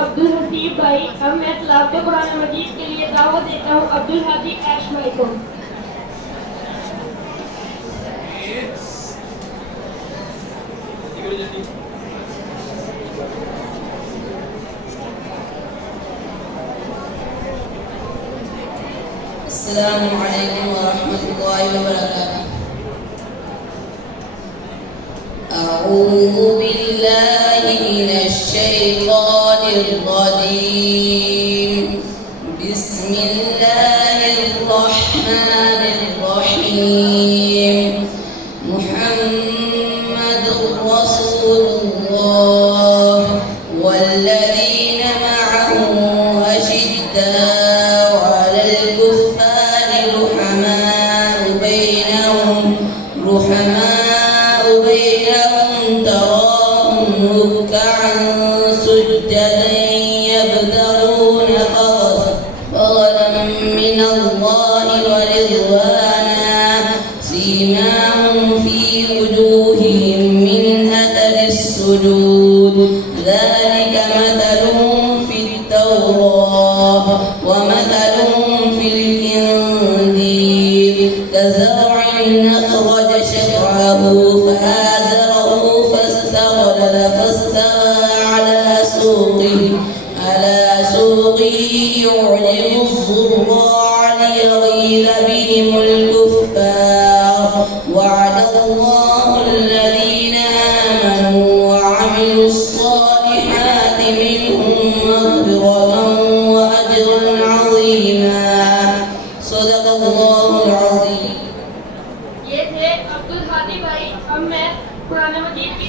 अब्दुल हसीब भाई। अब मैं तिलावत कुरान मजीद के लिए दावत देता हूँ अब्दुल हादी ऐश भाई को। अस्सलामु अलैकुम व रहमतुल्लाहि व बरकातुहू। अऊज़ु बिल्लाहि मिनश शैतानिर रजीम। बिस्मिल्लाहिर रहमानिर रहीम। मुहम्मदुर रसूलुल्लाह वल्लज़ीना मअहु अशिद्दाउ अलल कुफ्फारि रुहमाउ बैनहुम तराहुम रुक्कअन सुज्जदन यबतगून फضلا من الله ورضوانا सीमाहुम في وجوههم من أثر السجود ذلك مثلهم في التوراة ومثلهم في الإنجيل كزرع أخرج شطأه فآزره فاستوى على سوقه يعجب الزراع ليغيظ بهم الكفار. وعد الله الذين آمنوا وعملوا الصالحات منهم مغفرة وأجرا عظيما. صدق الله العظيم। ये थे अब्दुल हादी भाई। अब मैं कुरान मजीद की